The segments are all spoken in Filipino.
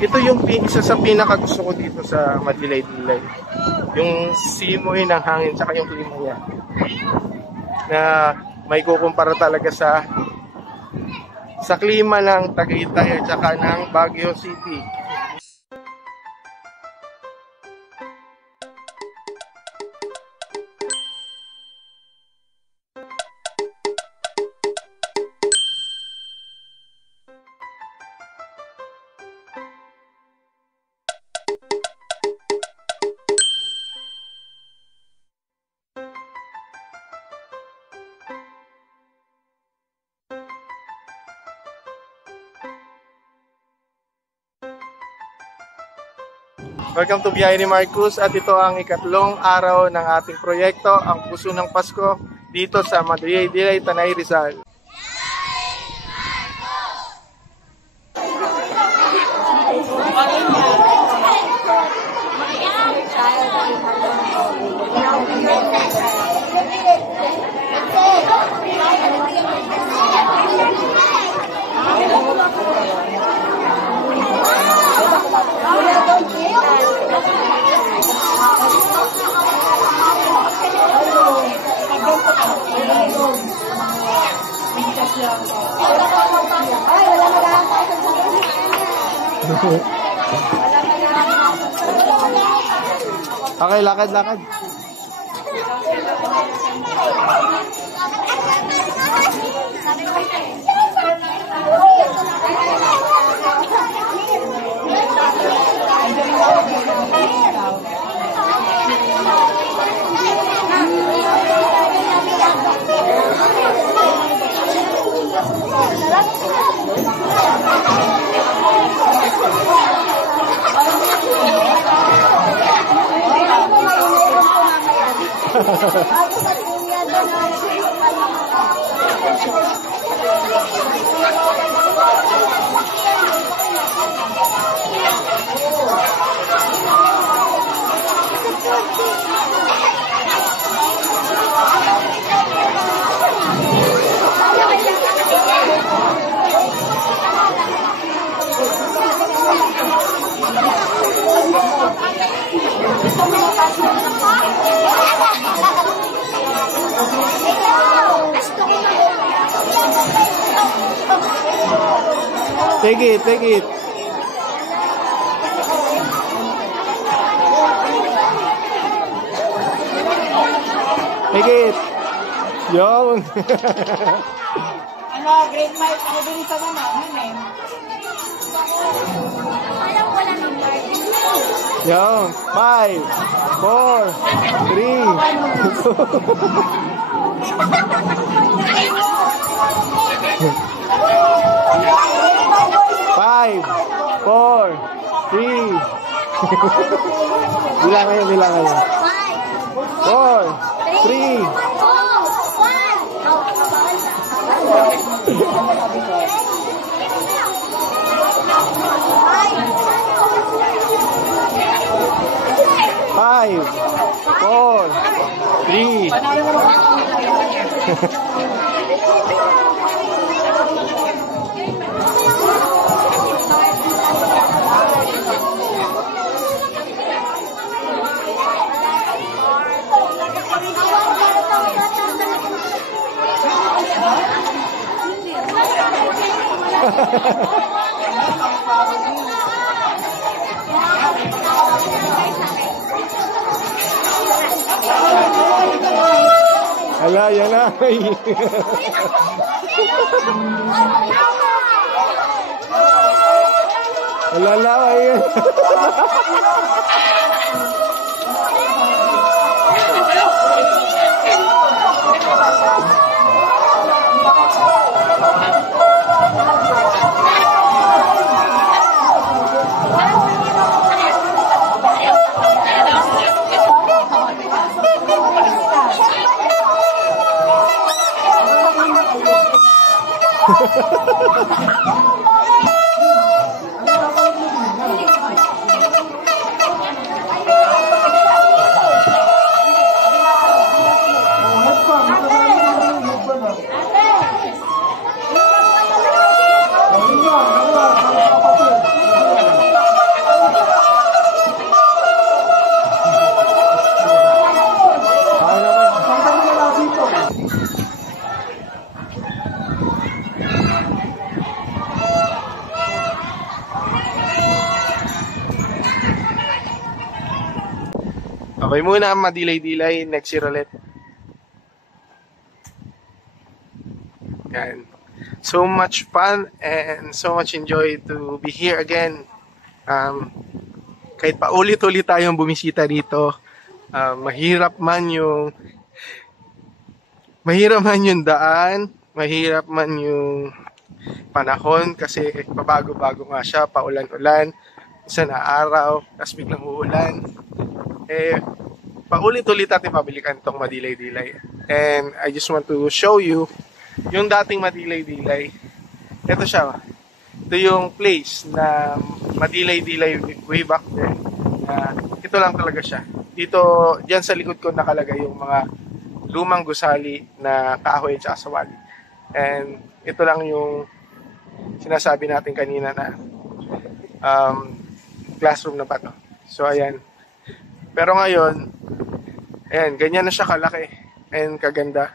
ito yung isa sa pinaka gusto ko dito sa Madilay-Dilay. Yung simoy ng hangin tsaka yung klima niya. Na may kukumpara talaga sa klima ng Tagaytay at saka ng Baguio City. Welcome to Biyahe ni Marcus at ito ang ikatlong araw ng ating proyekto, ang Puso ng Pasko dito sa Madilay-Dilay, Tanay, Rizal. Okay, lakad. Take it. Take it. Yung. Ano, grade 5 ako din sa naman eh. Parang wala nang garden. Yung. 5, 4, 3. Bilang kayo. 5, 4, 3. 5, Ala, yan na. Ala, ayun. Bye muna, madilay-dilay. Next year ulit. Yan. So much fun and so much enjoy to be here again. Kahit pa ulit-ulit tayong bumisita dito, mahirap man yung daan, mahirap man yung panahon kasi pabago-bago nga siya, paulan-ulan, isa na araw, tapos biglang uulan. Paulit-ulit natin pabalikan itong madilay-dilay. And I just want to show you yung dating madilay-dilay. Ito siya. Ito yung place na madilay-dilay way back then. Ito lang talaga siya. Dito, dyan sa likod ko nakalagay yung mga lumang gusali na kahoy at sawali. And ito lang yung sinasabi natin kanina na classroom na ba to. So, ayan. Pero ngayon, ayan, ganyan na siya kalaki and kaganda.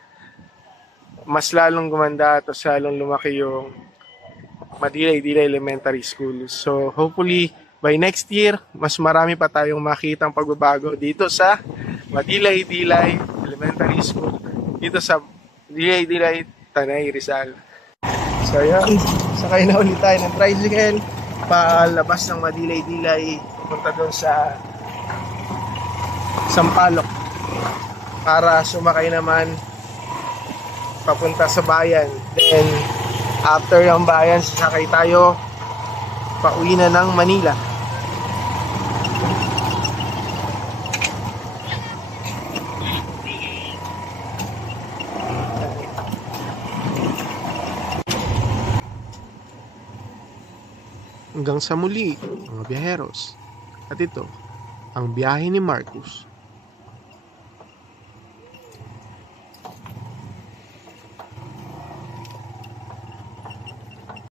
Mas lalong gumanda at lalong lumaki yung Madilay-Dilay Elementary School. So, hopefully, by next year, mas marami pa tayong makitang pagbabago dito sa Madilay-Dilay Elementary School. Dito sa Madilay-Dilay, Tanay, Rizal. So, yan. Sakay na ulit tayo ng tricycle. Palabas ng Madilay-Dilay. Punta doon sa Sampaloc. Para sumakay naman papunta sa bayan. Then, after yung bayan, sasakay tayo pauwi na ng Manila. Hanggang sa muli, mga biyaheros. At ito, ang biyahe ni Marcus.